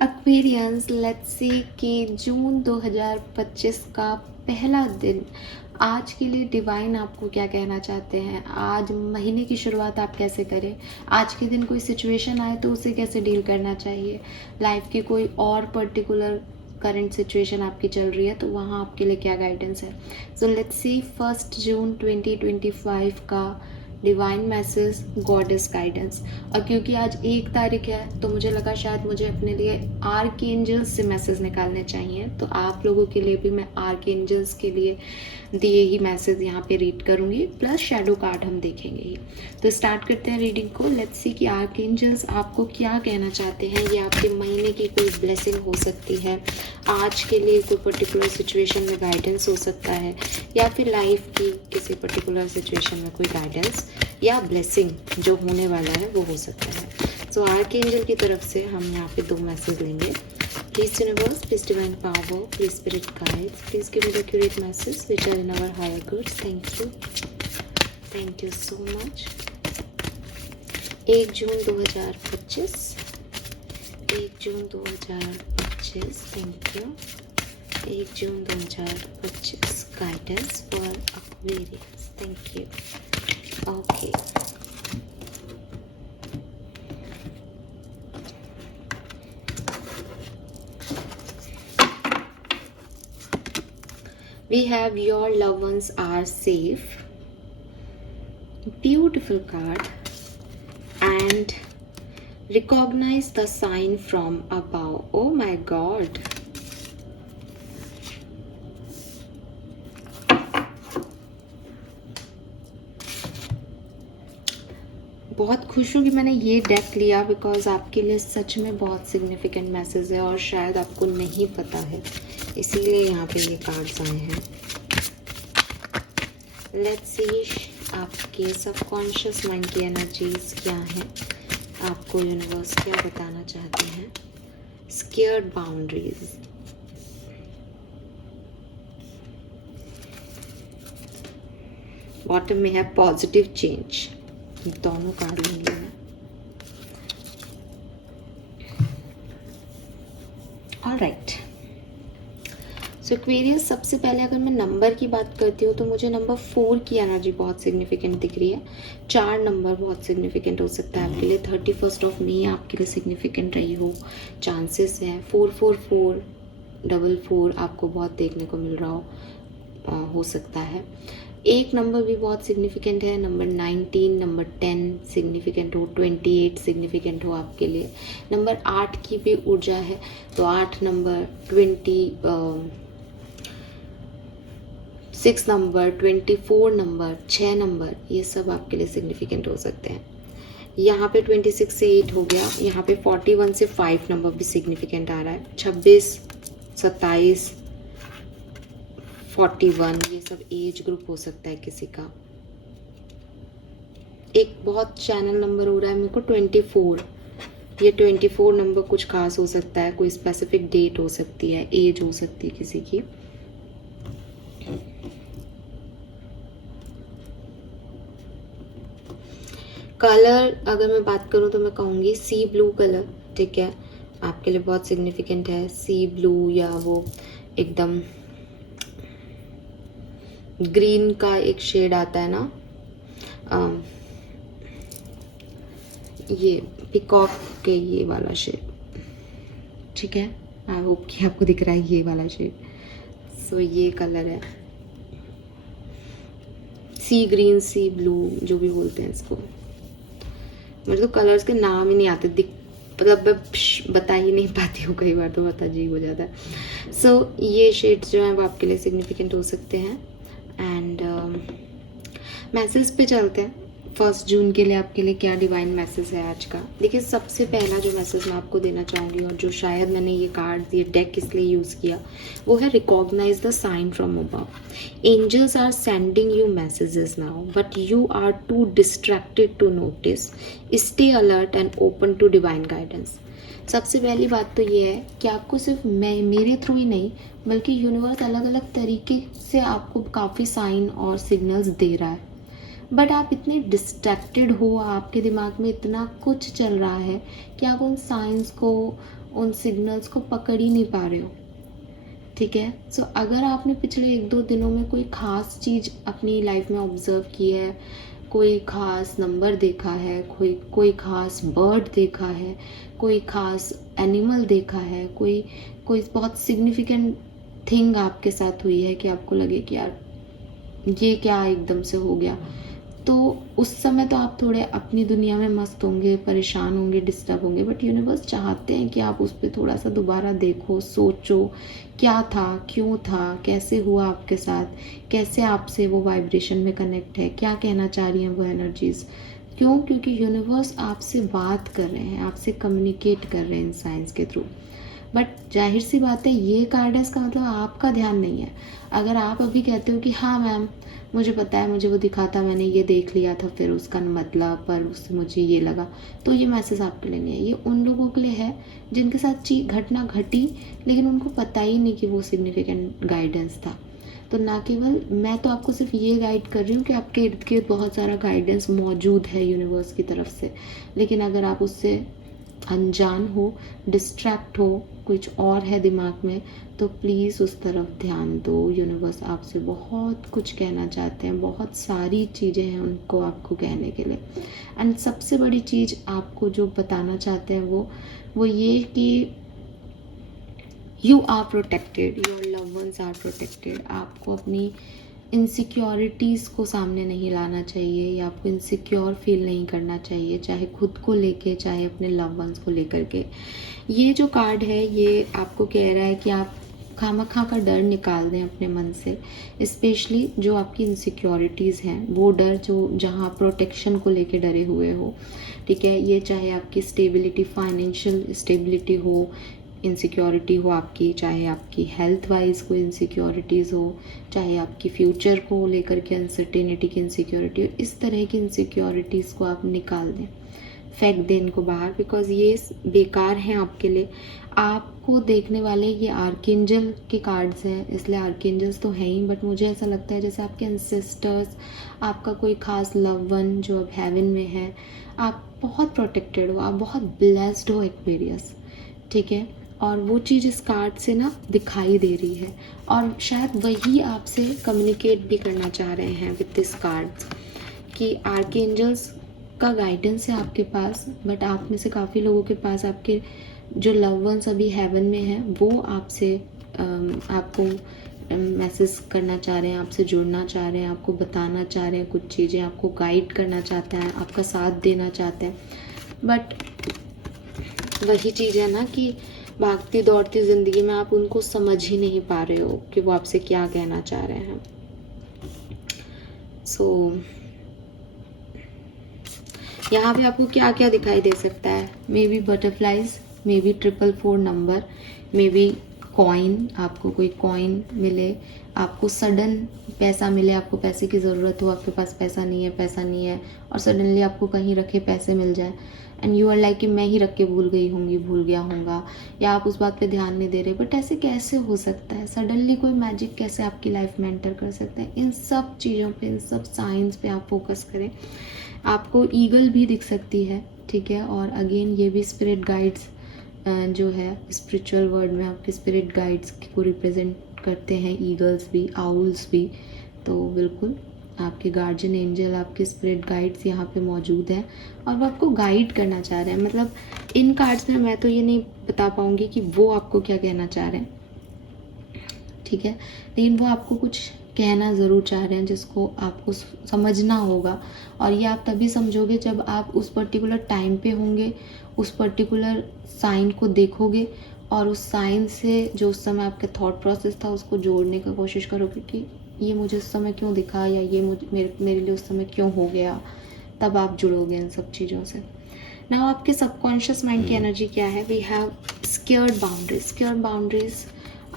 Aquarians, let's see कि जून 2025 का पहला दिन आज के लिए डिवाइन आपको क्या कहना चाहते हैं। आज महीने की शुरुआत आप कैसे करें, आज के दिन कोई सिचुएशन आए तो उसे कैसे डील करना चाहिए, लाइफ की कोई और पर्टिकुलर करंट सिचुएशन आपकी चल रही है तो वहाँ आपके लिए क्या गाइडेंस है। सो लेट्स सी 1 जून 2025 का डिवाइन मैसेज, गॉडेस गाइडेंस। और क्योंकि आज 1 तारीख है तो मुझे लगा शायद मुझे अपने लिए आर्कएंजल्स से मैसेज निकालने चाहिए, तो आप लोगों के लिए भी मैं आर्कएंजल्स के लिए दिए ही मैसेज यहाँ पे रीड करूँगी, प्लस शैडो कार्ड हम देखेंगे ही। तो स्टार्ट करते हैं रीडिंग को। लेट्स सी कि आर्कएंजल्स आपको क्या कहना चाहते हैं। ये आपके महीने की कोई ब्लेसिंग हो सकती है, आज के लिए कोई पर्टिकुलर सिचुएशन में गाइडेंस हो सकता है, या फिर लाइफ की किसी पर्टिकुलर सिचुएशन में कोई गाइडेंस या ब्लेसिंग जो होने वाला है वो हो सकता है। सो आर्कएंजल की तरफ से हम यहाँ पे 2 मैसेज लेंगे। Please universe, please divine power, please spirit guide, please give me the accurate message which are in our higher goods. Thank you so much. 1 June 2025, 1 June 2025, thank you. 1 June 2025 guidance for Aquarius, thank you. Okay, we have your loved ones are safe, beautiful card, and recognize the sign from above. Oh my god, बहुत खुश हूँ कि मैंने ये deck लिया, because आपके लिए सच में बहुत सिग्निफिकेंट मैसेज है और शायद आपको नहीं पता है, इसीलिए यहाँ पे ये कार्ड्स आए हैं। लेट्स सी आपके सबकॉन्शियस माइंड की एनर्जीज क्या हैं, आपको यूनिवर्स क्या बताना चाहते हैं। स्केयर्ड बाउंड्रीज, बॉटम में है पॉजिटिव चेंज। दोनों कार्ड लेंगे मैं। ऑलराइट, सो एक्वेरियस, सबसे पहले अगर मैं नंबर की बात करती हूँ तो मुझे नंबर 4 की एनर्जी बहुत सिग्निफिकेंट दिख रही है। 4 नंबर बहुत सिग्निफिकेंट हो सकता है आपके लिए। 31 मई आपके लिए सिग्निफिकेंट रही हो, चांसेस हैं। 444 44 आपको बहुत देखने को मिल रहा हो सकता है। 1 नंबर भी बहुत सिग्निफिकेंट है। नंबर 19, नंबर 10 सिग्निफिकेंट हो, 28 सिग्निफिकेंट हो आपके लिए। नंबर 8 की भी ऊर्जा है, तो 8 नंबर, 6 नंबर, 24 नंबर, 6 नंबर, ये सब आपके लिए सिग्निफिकेंट हो सकते हैं। यहाँ पे 26 से 8 हो गया। यहाँ पे 41 से 5 नंबर भी सिग्निफिकेंट आ रहा है। 26, 27, 41, ये सब एज ग्रुप हो सकता है किसी का। एक बहुत चैनल नंबर हो रहा है मेरे को 24, ये 24 नंबर कुछ खास हो सकता है, कोई स्पेसिफिक डेट हो सकती है, एज हो सकती है किसी की। कलर अगर मैं बात करूं तो मैं कहूँगी सी ब्लू कलर, ठीक है, आपके लिए बहुत सिग्निफिकेंट है। सी ब्लू या वो एकदम ग्रीन का एक शेड आता है ना, ये पिकॉक के ये वाला शेड, ठीक है, आई होप कि आपको दिख रहा है ये वाला शेड। सो ये कलर है सी ग्रीन, सी ब्लू, जो भी बोलते हैं इसको। मुझे तो कलर्स के नाम ही नहीं आते, मतलब मैं बता ही नहीं पाती हूँ, कई बार तो बता अजीब हो जाता है। सो ये शेड्स जो हैं वो आपके लिए सिग्निफिकेंट हो सकते हैं। एंड मैसेज पे चलते हैं। 1 जून के लिए आपके लिए क्या डिवाइन मैसेज है आज का। देखिए, सबसे पहला जो मैसेज मैं आपको देना चाहूँगी, और जो शायद मैंने ये कार्ड, ये डेक इसलिए यूज़ किया, वो है recognize the sign from above. Angels are sending you messages now, but you are too distracted to notice. Stay alert and open to divine guidance. सबसे पहली बात तो ये है कि आपको सिर्फ मेरे थ्रू ही नहीं, बल्कि यूनिवर्स अलग अलग तरीके से आपको काफ़ी साइन और सिग्नल्स दे रहा है, बट आप इतने डिस्ट्रैक्टेड हो, आपके दिमाग में इतना कुछ चल रहा है कि आप उन साइंस को उन सिग्नल्स को पकड़ ही नहीं पा रहे हो, ठीक है। सो अगर आपने पिछले 1-2 दिनों में कोई ख़ास चीज़ अपनी लाइफ में ऑब्ज़र्व की है, कोई ख़ास नंबर देखा है, कोई ख़ास बर्ड देखा है, कोई ख़ास एनिमल देखा है, कोई कोई बहुत सिग्निफिकेंट थिंग आपके साथ हुई है कि आपको लगे कि यार ये क्या एकदम से हो गया, तो उस समय तो आप थोड़े अपनी दुनिया में मस्त होंगे, परेशान होंगे, डिस्टर्ब होंगे, बट यूनिवर्स चाहते हैं कि आप उस पर थोड़ा सा दोबारा देखो, सोचो क्या था, क्यों था, कैसे हुआ आपके साथ, कैसे आपसे वो वाइब्रेशन में कनेक्ट है, क्या कहना चाह रही हैं वो एनर्जीज। क्यों? क्योंकि यूनिवर्स आपसे बात कर रहे हैं, आपसे कम्युनिकेट कर रहे हैं इन साइंस के थ्रू। बट जाहिर सी बात है ये कार्ड है, इसका मतलब आपका ध्यान नहीं है। अगर आप अभी कहते हो कि हाँ मैम मुझे पता है, मुझे वो दिखा था, मैंने ये देख लिया था, फिर उसका मतलब पर उससे मुझे ये लगा, तो ये मैसेज आपके लिए नहीं है। ये उन लोगों के लिए है जिनके साथ घटना घटी लेकिन उनको पता ही नहीं कि वो सिग्निफिकेंट गाइडेंस था। तो ना केवल मैं तो आपको सिर्फ ये गाइड कर रही हूँ कि आपके इर्द गिर्द बहुत सारा गाइडेंस मौजूद है यूनिवर्स की तरफ से, लेकिन अगर आप उससे अनजान हो, डिस्ट्रैक्ट हो, कुछ और है दिमाग में, तो प्लीज़ उस तरफ ध्यान दो। यूनिवर्स आपसे बहुत कुछ कहना चाहते हैं, बहुत सारी चीज़ें हैं उनको आपको कहने के लिए। एंड सबसे बड़ी चीज़ आपको जो बताना चाहते हैं वो ये कि you are protected, your love ones are protected. आपको अपनी इनसिक्योरिटीज़ को सामने नहीं लाना चाहिए या आपको इनसिक्योर फील नहीं करना चाहिए, चाहे खुद को लेके चाहे अपने लव वंस को लेकर के। ये जो कार्ड है ये आपको कह रहा है कि आप खामखा का डर निकाल दें अपने मन से, स्पेशली जो आपकी इनसिक्योरिटीज़ हैं, वो डर जो जहाँ प्रोटेक्शन को लेके डरे हुए हो, ठीक है। ये चाहे आपकी स्टेबिलिटी, फाइनेंशियल स्टेबिलिटी हो, इनसिक्योरिटी हो आपकी, चाहे आपकी हेल्थ वाइज कोई इनसिक्योरिटीज़ हो, चाहे आपकी फ्यूचर को लेकर के अनसर्टेनिटी की इनसिक्योरिटी हो, इस तरह की इनसिक्योरिटीज़ को आप निकाल दें, फेंक दें इनको बाहर, बिकॉज ये बेकार हैं आपके लिए। आपको देखने वाले ये आर्कएंजल के कार्ड्स हैं, इसलिए आर्कएंजल्स तो हैं ही, बट मुझे ऐसा लगता है जैसे आपके एंसेस्टर्स, आपका कोई खास लव वन जो अब हेवन में है, आप बहुत प्रोटेक्टेड हो, आप बहुत ब्लेस्ड हो एक्वेरियस, ठीक है। और वो चीज़ इस कार्ड से ना दिखाई दे रही है, और शायद वही आपसे कम्युनिकेट भी करना चाह रहे हैं विद दिस कार्ड कि आर्कएंजल्स का गाइडेंस है आपके पास, बट आप में से काफ़ी लोगों के पास आपके जो लव वंस अभी हेवन में हैं वो आपसे आपको मैसेज करना चाह रहे हैं, आपसे जुड़ना चाह रहे हैं, आपको बताना चाह रहे हैं कुछ चीज़ें, आपको गाइड करना चाहते हैं, आपका साथ देना चाहते हैं। बट वही चीज़ है ना कि भागती दौड़ती ज़िंदगी में आप उनको समझ ही नहीं पा रहे हो कि वो आपसे क्या कहना चाह रहे हैं। सो यहाँ पे आपको क्या क्या दिखाई दे सकता है? May be butterflies, may be 444 number, may be coin, आपको कोई कॉइन मिले, आपको सडन पैसा मिले, आपको पैसे की ज़रूरत हो, आपके पास पैसा नहीं है और सडनली आपको कहीं रखे पैसे मिल जाए एंड यू आर लाइक कि मैं ही रख के भूल गया होऊंगा, या आप उस बात पे ध्यान नहीं दे रहे। बट ऐसे कैसे हो सकता है? सडनली कोई मैजिक कैसे आपकी लाइफ में एंटर कर सकता है? इन सब चीज़ों पे, इन सब साइंस पे आप फोकस करें। आपको ईगल भी दिख सकती है, ठीक है। और अगेन ये भी स्पिरिट गाइड्स जो है स्पिरिचुअल वर्ल्ड में आपके स्पिरिट गाइड्स को रिप्रेजेंट करते हैं, ईगल्स भी, आउल्स भी। तो बिल्कुल आपके गार्जियन एंजल, आपके स्पिरिट गाइड्स यहाँ पे मौजूद हैं और वो आपको गाइड करना चाह रहे हैं। मतलब इन कार्ड्स में मैं तो ये नहीं बता पाऊँगी कि वो आपको क्या कहना चाह रहे हैं, ठीक है, लेकिन वो आपको कुछ कहना ज़रूर चाह रहे हैं जिसको आपको समझना होगा। और ये आप तभी समझोगे जब आप उस पर्टिकुलर टाइम पे होंगे, उस पर्टिकुलर साइन को देखोगे और उस साइन से जो उस समय आपका थॉट प्रोसेस था उसको जोड़ने की कोशिश करोगे कि ये मुझे उस समय क्यों दिखा, या ये मेरे लिए उस समय क्यों हो गया। तब आप जुड़ोगे इन सब चीज़ों से। ना आपके सबकॉन्शियस माइंड की एनर्जी क्या है? We have secured boundaries. Secured boundaries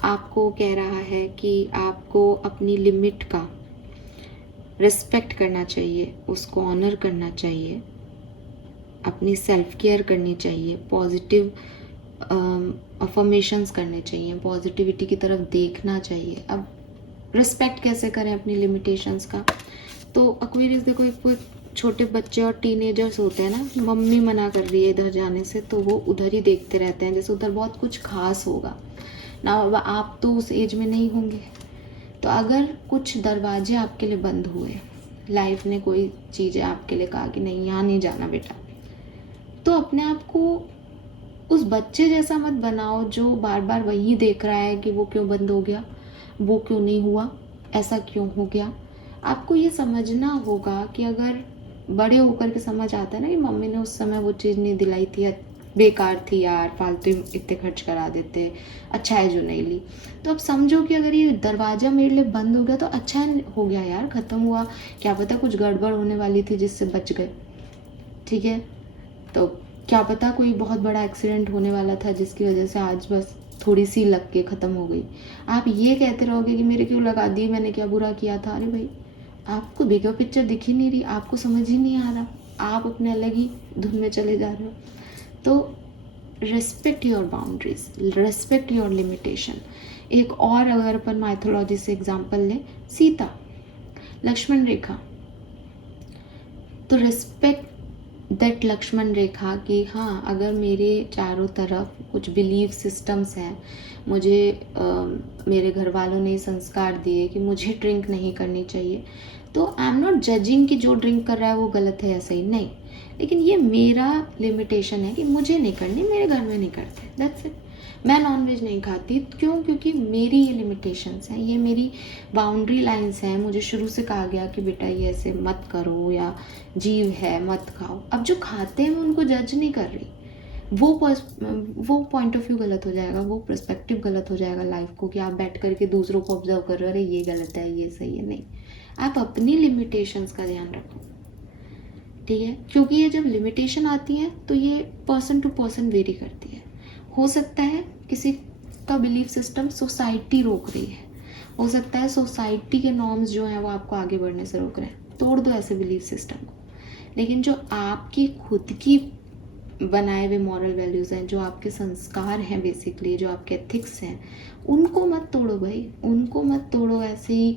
आपको कह रहा है कि आपको अपनी लिमिट का रिस्पेक्ट करना चाहिए, उसको ऑनर करना चाहिए, अपनी सेल्फ केयर करनी चाहिए, पॉजिटिव अफर्मेशंस करने चाहिए, पॉजिटिविटी की तरफ देखना चाहिए। अब रिस्पेक्ट कैसे करें अपनी लिमिटेशंस का? तो एक्वेरियस देखो, छोटे बच्चे और टीनेजर्स होते हैं ना, मम्मी मना कर रही है इधर जाने से, तो वो उधर ही देखते रहते हैं जैसे उधर बहुत कुछ खास होगा ना। अब आप तो उस एज में नहीं होंगे। तो अगर कुछ दरवाजे आपके लिए बंद हुए, लाइफ ने कोई चीज़ें आपके लिए कहा कि नहीं यहाँ नहीं जाना बेटा, तो अपने आप को उस बच्चे जैसा मत बनाओ जो बार बार वही देख रहा है कि वो क्यों बंद हो गया, वो क्यों नहीं हुआ, ऐसा क्यों हो गया। आपको ये समझना होगा कि अगर बड़े होकर के समझ आता है ना कि मम्मी ने उस समय वो चीज़ नहीं दिलाई थी, बेकार थी यार, फालतू इतने खर्च करा देते, अच्छा है जो नहीं ली। तो अब समझो कि अगर ये दरवाज़ा मेरे लिए बंद हो गया तो अच्छा हो गया यार, ख़त्म हुआ। क्या पता कुछ गड़बड़ होने वाली थी जिससे बच गए, ठीक है। तो क्या पता कोई बहुत बड़ा एक्सीडेंट होने वाला था जिसकी वजह से आज बस थोड़ी सी लग के ख़त्म हो गई। आप ये कहते रहोगे कि मेरे क्यों लगा दी, मैंने क्या बुरा किया था। अरे भाई, आपको बिगर पिक्चर दिख ही नहीं रही, आपको समझ ही नहीं आ रहा, आप अपने अलग ही धुन में चले जा रहे हो। तो respect your boundaries, respect your limitation. एक और अगर अपन माइथोलॉजी से एग्जांपल लें, सीता लक्ष्मण रेखा, तो रेस्पेक्ट दैट लक्ष्मण रेखा कि हाँ, अगर मेरे चारों तरफ कुछ बिलीफ सिस्टम्स हैं, मुझे मेरे घर वालों ने संस्कार दिए कि मुझे ड्रिंक नहीं करनी चाहिए, तो आई एम नॉट जजिंग कि जो ड्रिंक कर रहा है वो गलत है या सही, नहीं, लेकिन ये मेरा लिमिटेशन है कि मुझे नहीं करनी, मेरे घर में नहीं करते, दैट्स इट। मैं नॉनवेज नहीं खाती, क्यों? क्योंकि मेरी ये लिमिटेशंस हैं, ये मेरी बाउंड्री लाइंस हैं। मुझे शुरू से कहा गया कि बेटा ये ऐसे मत करो, या जीव है मत खाओ। अब जो खाते हैं मैं उनको जज नहीं कर रही, वो पॉइंट ऑफ व्यू गलत हो जाएगा, वो पर्सपेक्टिव गलत हो जाएगा लाइफ को, कि आप बैठ करके दूसरों को ऑब्जर्व कर रहे हो, अरे ये गलत है ये सही है। नहीं, आप अपनी लिमिटेशंस का ध्यान रखो, ठीक है। क्योंकि ये जब लिमिटेशन आती है तो ये पर्सन टू पर्सन वेरी करती है। हो सकता है किसी का बिलीफ सिस्टम सोसाइटी रोक रही है, हो सकता है सोसाइटी के नॉर्म्स जो हैं वो आपको आगे बढ़ने से रोक रहे हैं, तोड़ दो ऐसे बिलीफ सिस्टम को। लेकिन जो आपकी खुद की बनाए हुए मॉरल वैल्यूज़ हैं, जो आपके संस्कार हैं, बेसिकली जो आपके एथिक्स हैं, उनको मत तोड़ो भाई, उनको मत तोड़ो ऐसे ही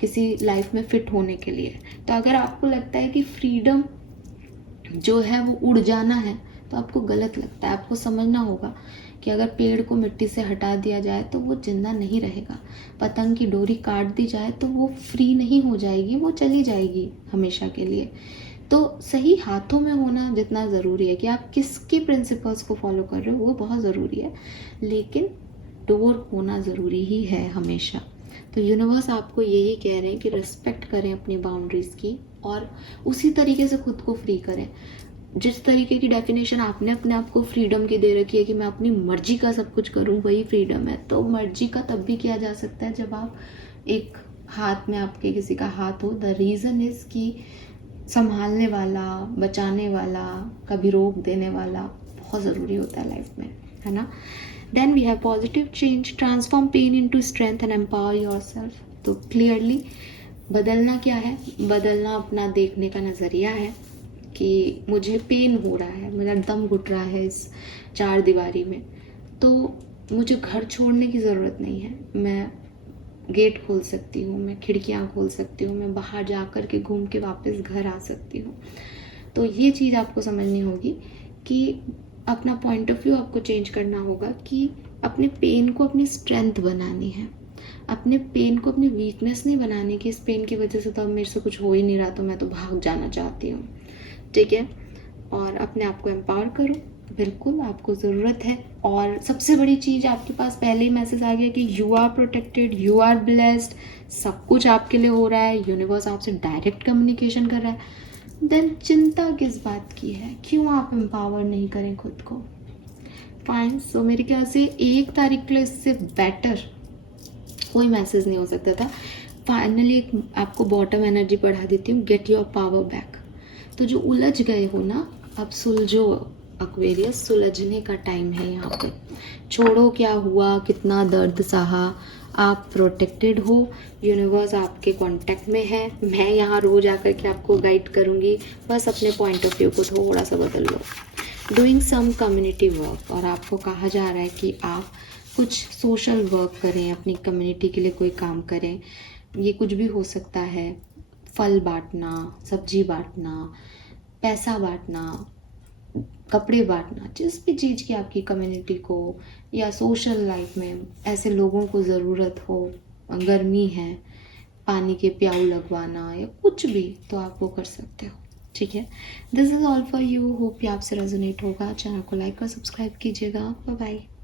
किसी लाइफ में फिट होने के लिए। तो अगर आपको लगता है कि फ्रीडम जो है वो उड़ जाना है, तो आपको गलत लगता है। आपको समझना होगा कि अगर पेड़ को मिट्टी से हटा दिया जाए तो वो जिंदा नहीं रहेगा, पतंग की डोरी काट दी जाए तो वो फ्री नहीं हो जाएगी, वो चली जाएगी हमेशा के लिए। तो सही हाथों में होना जितना ज़रूरी है कि आप किसके प्रिंसिपल्स को फॉलो कर रहे हो, वो बहुत ज़रूरी है, लेकिन डोर होना ज़रूरी ही है हमेशा। तो यूनिवर्स आपको यही कह रहे हैं कि रिस्पेक्ट करें अपनी बाउंड्रीज़ की, और उसी तरीके से खुद को फ्री करें। जिस तरीके की डेफिनेशन आपने अपने आप को फ्रीडम की दे रखी है कि मैं अपनी मर्जी का सब कुछ करूं, वही फ्रीडम है। तो मर्जी का तब भी किया जा सकता है जब आप एक हाथ में आपके किसी का हाथ हो। द रीज़न इज़ कि संभालने वाला, बचाने वाला, कभी रोक देने वाला बहुत ज़रूरी होता है लाइफ में, है ना। Then we have positive change, transform pain into strength and empower yourself. तो क्लियरली बदलना क्या है? बदलना अपना देखने का नज़रिया है कि मुझे पेन हो रहा है, मेरा दम घुट रहा है इस चार दीवारी में, तो मुझे घर छोड़ने की ज़रूरत नहीं है। मैं गेट खोल सकती हूँ, मैं खिड़कियाँ खोल सकती हूँ, मैं बाहर जा कर के घूम के वापस घर आ सकती हूँ। तो ये चीज़ आपको समझनी होगी कि अपना पॉइंट ऑफ व्यू आपको चेंज करना होगा कि अपने पेन को अपनी स्ट्रेंथ बनानी है, अपने पेन को अपनी वीकनेस नहीं बनानी कि इस पेन की वजह से तो अब मेरे से कुछ हो ही नहीं रहा, तो मैं तो भाग जाना चाहती हूँ, ठीक है। और अपने आप को एम्पावर करो, बिल्कुल आपको ज़रूरत है। और सबसे बड़ी चीज़, आपके पास पहले ही मैसेज आ गया कि you are protected, you are blessed, सब कुछ आपके लिए हो रहा है, यूनिवर्स आपसे डायरेक्ट कम्युनिकेशन कर रहा है। देन चिंता किस बात की है? क्यों आप एम्पावर नहीं करें खुद को? फाइन। सो मेरे ख्याल से 1 तारीख के लिए इससे बेटर कोई मैसेज नहीं हो सकता था। फाइनली एक आपको बॉटम एनर्जी पढ़ा देती हूँ, गेट योर पावर बैक। तो जो उलझ गए हो ना, अब सुलझो एक्वेरियस, सुलझने का टाइम है यहाँ पे। छोड़ो क्या हुआ, कितना दर्द सहा, आप प्रोटेक्टेड हो, यूनिवर्स आपके कांटेक्ट में है। मैं यहाँ रोज आकर के आपको गाइड करूँगी, बस अपने पॉइंट ऑफ व्यू को थोड़ा सा बदल लो। डूइंग सम कम्युनिटी वर्क, और आपको कहा जा रहा है कि आप कुछ सोशल वर्क करें, अपनी कम्युनिटी के लिए कोई काम करें। ये कुछ भी हो सकता है, फल बांटना, सब्जी बांटना, पैसा बांटना, कपड़े बांटना, जिस भी चीज़ की आपकी कम्युनिटी को या सोशल लाइफ में ऐसे लोगों को ज़रूरत हो, गर्मी है, पानी के प्याऊ लगवाना या कुछ भी, तो आप वो कर सकते हो। ठीक है, this is all for you. Hope ये आपसे रेजोनेट होगा। चैनल को लाइक और सब्सक्राइब कीजिएगा। Bye bye.